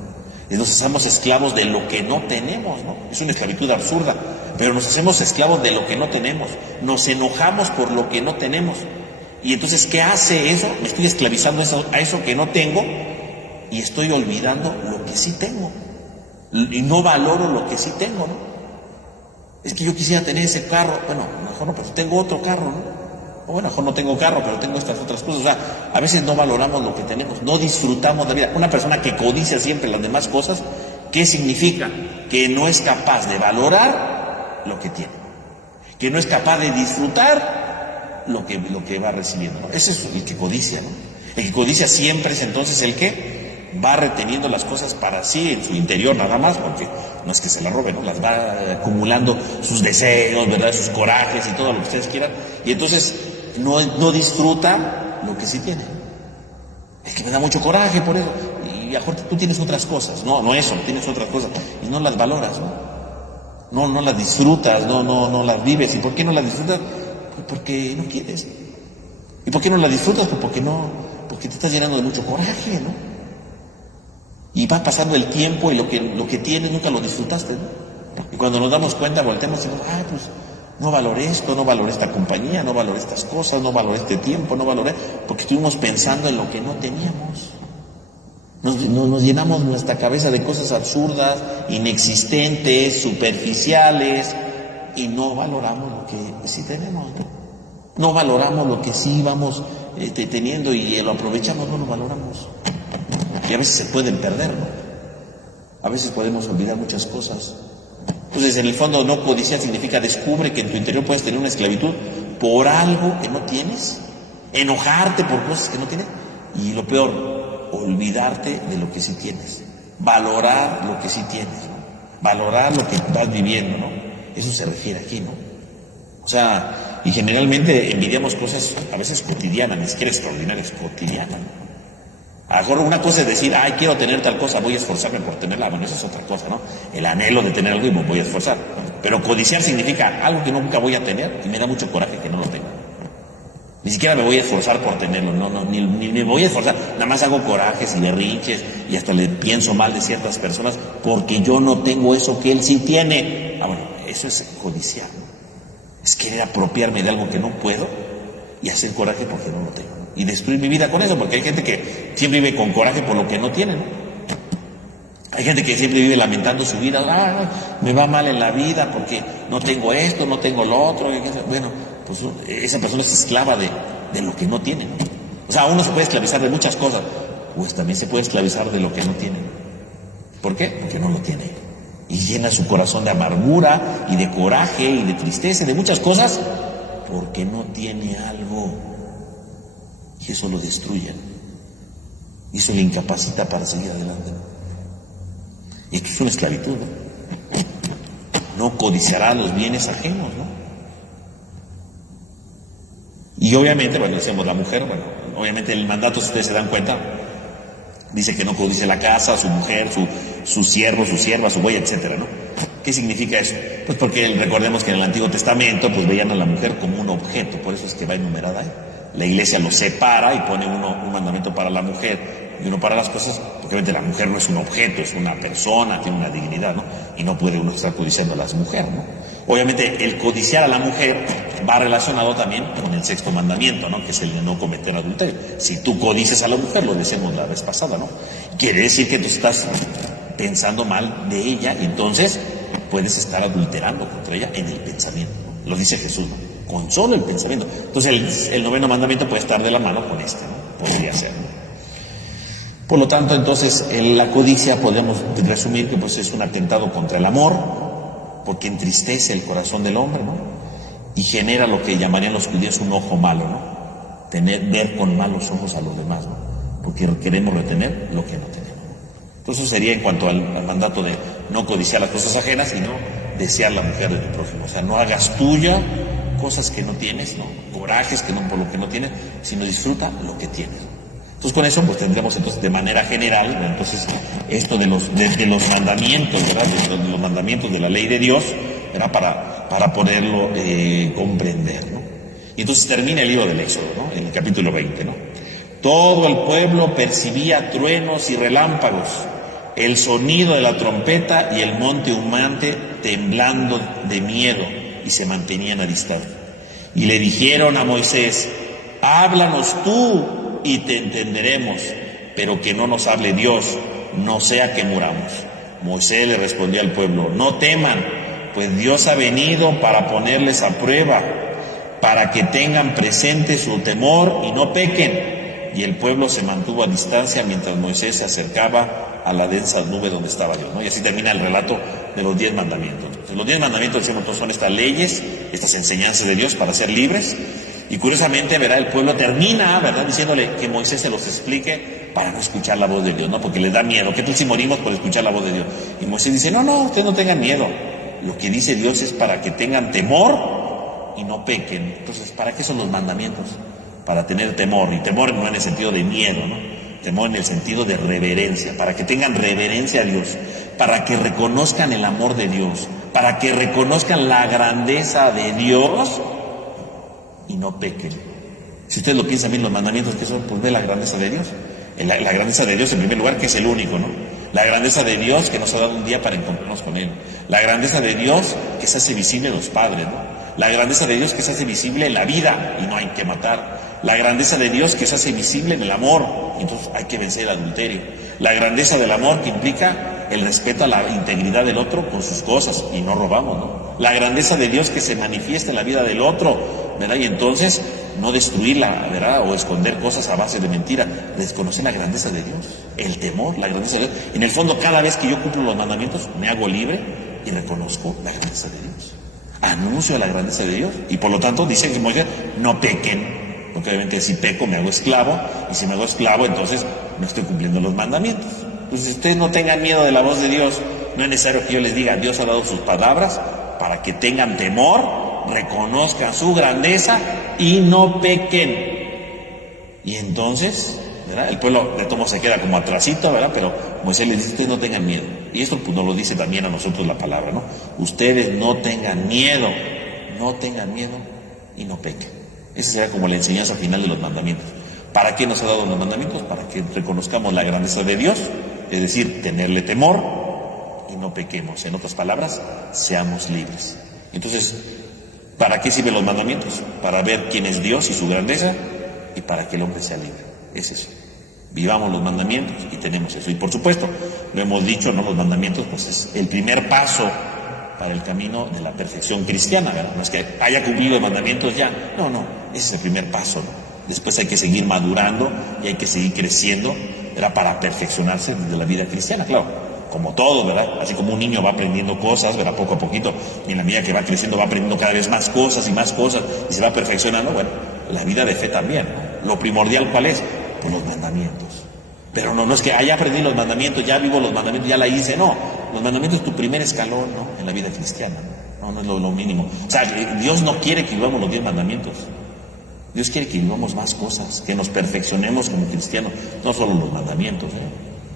Y nos hacemos esclavos de lo que no tenemos, ¿no? Es una esclavitud absurda, pero nos hacemos esclavos de lo que no tenemos. Nos enojamos por lo que no tenemos. Y entonces, ¿qué hace eso? Me estoy esclavizando a eso que no tengo y estoy olvidando lo que sí tengo. Y no valoro lo que sí tengo, ¿no? Es que yo quisiera tener ese carro. Bueno, mejor no, pero tengo otro carro, ¿no? O bueno, mejor no tengo carro, pero tengo estas otras cosas. O sea, a veces no valoramos lo que tenemos, no disfrutamos la vida. Una persona que codicia siempre las demás cosas, ¿qué significa? Que no es capaz de valorar lo que tiene, que no es capaz de disfrutar lo que va recibiendo, ¿no? Ese es el que codicia, ¿no? El que codicia siempre es entonces el que va reteniendo las cosas para sí en su interior nada más, porque no es que se las robe, ¿no? Las va acumulando sus deseos, ¿verdad? Sus corajes y todo lo que ustedes quieran, y entonces no disfruta lo que sí tiene. Es que me da mucho coraje por eso, y mejor tú tienes otras cosas, no eso, tienes otras cosas, y no las valoras, ¿no? No las disfrutas, no las vives. ¿Y por qué no las disfrutas? Pues porque no quieres. ¿Y por qué no las disfrutas? Pues porque te estás llenando de mucho coraje, ¿no? Y va pasando el tiempo y lo que tienes nunca lo disfrutaste, ¿no? Y cuando nos damos cuenta, volteamos y decimos, pues no valoré esto, no valoré esta compañía, no valoré estas cosas, no valoré este tiempo, no valoré, porque estuvimos pensando en lo que no teníamos. Nos llenamos nuestra cabeza de cosas absurdas, inexistentes, superficiales, y no valoramos lo que sí tenemos, ¿no? No valoramos lo que sí vamos teniendo y lo aprovechamos, no lo valoramos. Y a veces se pueden perder, ¿no? A veces podemos olvidar muchas cosas. Entonces, en el fondo, no codiciar significa descubre que en tu interior puedes tener una esclavitud por algo que no tienes, enojarte por cosas que no tienes, y lo peor, olvidarte de lo que sí tienes, valorar lo que sí tienes, ¿no? Valorar lo que vas viviendo, ¿no? Eso se refiere aquí, ¿no? O sea, y generalmente envidiamos cosas a veces cotidianas, ni siquiera extraordinarias, cotidianas, ¿no? A lo mejor una cosa es decir, quiero tener tal cosa, voy a esforzarme por tenerla. Bueno, eso es otra cosa, ¿no? El anhelo de tener algo y me voy a esforzar. Pero codiciar significa algo que nunca voy a tener y me da mucho coraje que no lo tenga. Ni siquiera me voy a esforzar por tenerlo, ni me voy a esforzar. Nada más hago corajes y berrinches y hasta le pienso mal de ciertas personas porque yo no tengo eso que él sí tiene. Bueno, eso es codiciar, ¿no? Es querer apropiarme de algo que no puedo y hacer coraje porque no lo tengo. Y destruir mi vida con eso, porque hay gente que siempre vive con coraje por lo que no tiene, ¿no? Hay gente que siempre vive lamentando su vida, me va mal en la vida porque no tengo esto, no tengo lo otro. Bueno, pues esa persona es esclava de lo que no tiene, ¿no? O sea, uno se puede esclavizar de muchas cosas, pues también se puede esclavizar de lo que no tiene. ¿Por qué? Porque no lo tiene. Y llena su corazón de amargura y de coraje y de tristeza y de muchas cosas porque no tiene algo. Y eso lo destruye, y eso le incapacita para seguir adelante. Y esto es una esclavitud, ¿no? no codiciará los bienes ajenos, ¿no? Y obviamente, bueno, decíamos la mujer, bueno, obviamente el mandato, si ustedes se dan cuenta, dice que no codicie la casa, su mujer, su siervo, su sierva, su buey, etcétera, ¿no? ¿Qué significa eso? Pues porque recordemos que en el Antiguo Testamento pues veían a la mujer como un objeto, por eso es que va enumerada ahí. La Iglesia lo separa y pone un mandamiento para la mujer y uno para las cosas, porque obviamente la mujer no es un objeto, es una persona, tiene una dignidad, ¿no? Y no puede uno estar codiciando a las mujeres, ¿no? Obviamente el codiciar a la mujer va relacionado también con el sexto mandamiento, ¿no? Que es el de no cometer adulterio. Si tú codicias a la mujer, lo decíamos la vez pasada, ¿no? Quiere decir que tú estás pensando mal de ella y entonces puedes estar adulterando contra ella en el pensamiento, ¿no? Lo dice Jesús, ¿no? Con solo el pensamiento. Entonces el noveno mandamiento puede estar de la mano con este, ¿no? Podría ser, ¿no? Por lo tanto, entonces, la codicia podemos resumir que pues es un atentado contra el amor, porque entristece el corazón del hombre, ¿no? Y genera lo que llamarían los judíos un ojo malo, ¿no? Ver con malos ojos a los demás, ¿no? Porque queremos retener lo que no tenemos. Entonces sería en cuanto al mandato de no codiciar las cosas ajenas y no desear la mujer de tu prójimo. O sea, no hagas tuya cosas que no tienes, ¿no? Corajes que no, por lo que no tienes, sino disfruta lo que tienes. Entonces con eso pues tendremos entonces de manera general, ¿no? Entonces esto de los mandamientos, ¿verdad? De los mandamientos de la ley de Dios, ¿verdad? Para poderlo comprender, ¿no? Y entonces termina el libro del Éxodo, ¿no? En el capítulo 20, ¿no? Todo el pueblo percibía truenos y relámpagos, el sonido de la trompeta y el monte humante temblando de miedo, y se mantenían a distancia. Y le dijeron a Moisés: háblanos tú y te entenderemos, pero que no nos hable Dios, no sea que muramos. Moisés le respondió al pueblo: no teman, pues Dios ha venido para ponerles a prueba, para que tengan presente su temor y no pequen. Y el pueblo se mantuvo a distancia mientras Moisés se acercaba a la densa nube donde estaba Dios, ¿no? Y así termina el relato de los 10 mandamientos. Entonces, los 10 mandamientos, decimos, son estas leyes, estas enseñanzas de Dios para ser libres. Y curiosamente, ¿verdad? El pueblo termina, ¿verdad?, diciéndole que Moisés se los explique para no escuchar la voz de Dios, ¿no? Porque les da miedo. ¿Qué tal si morimos por escuchar la voz de Dios? Y Moisés dice: no, ustedes no tengan miedo. Lo que dice Dios es para que tengan temor y no pequen. Entonces, ¿para qué son los mandamientos? Para tener temor, y temor no en el sentido de miedo, ¿no? Temor en el sentido de reverencia, para que tengan reverencia a Dios, para que reconozcan el amor de Dios, para que reconozcan la grandeza de Dios y no pequen. Si ustedes lo piensan bien, los mandamientos que son, pues ve la grandeza de Dios. La grandeza de Dios en primer lugar, que es el único, ¿no? La grandeza de Dios que nos ha dado un día para encontrarnos con Él. La grandeza de Dios que se hace visible en los padres, ¿no? La grandeza de Dios que se hace visible en la vida y no hay que matar. La grandeza de Dios que se hace visible en el amor, y entonces hay que vencer el adulterio. La grandeza del amor que implica el respeto a la integridad del otro con sus cosas y no robamos, ¿no? La grandeza de Dios que se manifiesta en la vida del otro, ¿verdad? Y entonces no destruirla, ¿verdad? O esconder cosas a base de mentira. Desconocer la grandeza de Dios, el temor, la grandeza de Dios. En el fondo, cada vez que yo cumplo los mandamientos, me hago libre y reconozco la grandeza de Dios. Anuncio la grandeza de Dios. Y por lo tanto, dice que Moisés: no pequen. Porque obviamente si peco me hago esclavo, y si me hago esclavo entonces no estoy cumpliendo los mandamientos. Entonces ustedes no tengan miedo de la voz de Dios. No es necesario que yo les diga: Dios ha dado sus palabras para que tengan temor, reconozcan su grandeza y no pequen. Y entonces, ¿verdad?, el pueblo de todo se queda como atrasito, ¿verdad? Pero Moisés les dice: ustedes no tengan miedo. Y esto pues nos lo dice también a nosotros la palabra, ¿no? Ustedes no tengan miedo y no pequen. Esa será como la enseñanza final de los mandamientos. ¿Para qué nos ha dado los mandamientos? Para que reconozcamos la grandeza de Dios, es decir, tenerle temor y no pequemos. En otras palabras, seamos libres. Entonces, ¿para qué sirven los mandamientos? Para ver quién es Dios y su grandeza, y para que el hombre sea libre. Es eso. Vivamos los mandamientos y tenemos eso. Y por supuesto, lo hemos dicho, ¿no? Los mandamientos pues es el primer paso para el camino de la perfección cristiana, ¿verdad? No es que haya cumplido los mandamientos ya, no, ese es el primer paso, ¿no? Después hay que seguir madurando y hay que seguir creciendo, ¿verdad?, para perfeccionarse desde la vida cristiana, claro, como todo, ¿verdad? Así como un niño va aprendiendo cosas, ¿verdad?, poco a poquito, y en la medida que va creciendo va aprendiendo cada vez más cosas y se va perfeccionando. Bueno, la vida de fe también, ¿no? Lo primordial, ¿cuál es? Pues los mandamientos. Pero no es que ya aprendí los mandamientos, ya vivo los mandamientos, ya la hice. No, los mandamientos es tu primer escalón, ¿no?, en la vida cristiana. No es lo mínimo. O sea, Dios no quiere que vivamos los 10 mandamientos. Dios quiere que vivamos más cosas, que nos perfeccionemos como cristianos, no solo los mandamientos,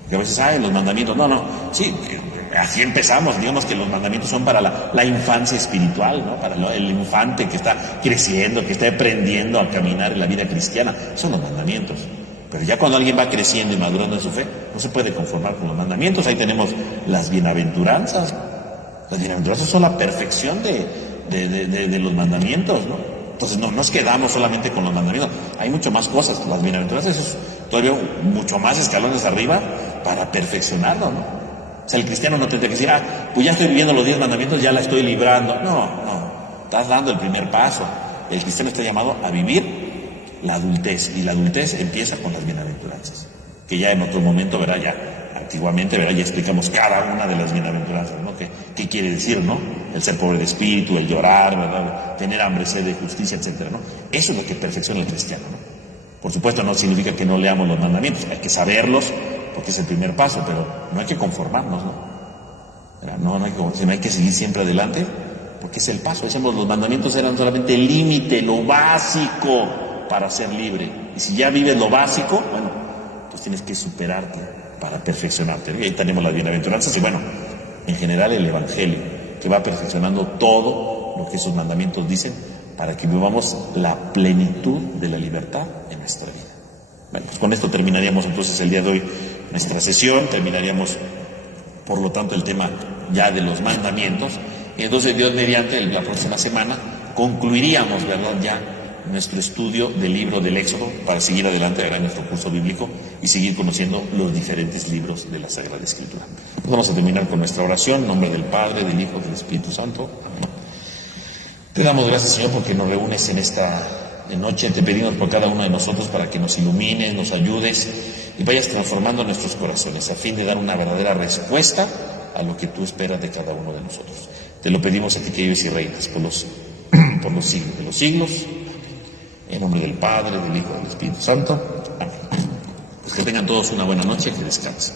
que a veces, los mandamientos, sí, así empezamos. Digamos que los mandamientos son para la infancia espiritual, ¿no?, para el infante que está creciendo, que está aprendiendo a caminar en la vida cristiana, son los mandamientos. Pero ya cuando alguien va creciendo y madurando en su fe, no se puede conformar con los mandamientos. Ahí tenemos las bienaventuranzas. Las bienaventuranzas son la perfección de los mandamientos, ¿no? Entonces no nos quedamos solamente con los mandamientos, hay mucho más cosas. Las bienaventuranzas es todavía mucho más escalones arriba para perfeccionarlo, ¿no? O sea, el cristiano no tendría que decir, pues ya estoy viviendo los 10 mandamientos, ya la estoy librando. No, estás dando el primer paso. El cristiano está llamado a vivir la adultez, y la adultez empieza con las bienaventuranzas, que ya en otro momento, antiguamente, ya explicamos cada una de las bienaventuranzas, ¿no? ¿Qué quiere decir, no? El ser pobre de espíritu, el llorar, ¿verdad?, tener hambre, sed de justicia, etcétera, ¿no? Eso es lo que perfecciona el cristiano, ¿no? Por supuesto, no significa que no leamos los mandamientos, hay que saberlos, porque es el primer paso, pero no hay que conformarnos, ¿no? No hay que seguir siempre adelante, porque es el paso. Decíamos, los mandamientos eran solamente el límite, lo básico para ser libre. Y si ya vives lo básico, pues tienes que superarte para perfeccionarte. Y ahí tenemos las bienaventuranzas y en general el Evangelio, que va perfeccionando todo lo que esos mandamientos dicen para que vivamos la plenitud de la libertad en nuestra vida. Pues con esto terminaríamos entonces el día de hoy nuestra sesión, terminaríamos por lo tanto el tema ya de los mandamientos, y entonces Dios mediante la próxima semana concluiríamos, ¿verdad?, ya nuestro estudio del libro del Éxodo, para seguir adelante en nuestro curso bíblico y seguir conociendo los diferentes libros de la Sagrada Escritura. Vamos a terminar con nuestra oración, en nombre del Padre, del Hijo y del Espíritu Santo. Amén. Te damos gracias, Señor, porque nos reúnes en esta noche. Te pedimos por cada uno de nosotros para que nos ilumines, nos ayudes y vayas transformando nuestros corazones a fin de dar una verdadera respuesta a lo que tú esperas de cada uno de nosotros. Te lo pedimos a ti, que vives y reinas por los siglos de los siglos. En nombre del Padre, del Hijo y del Espíritu Santo. Amén. Pues que tengan todos una buena noche y que descansen.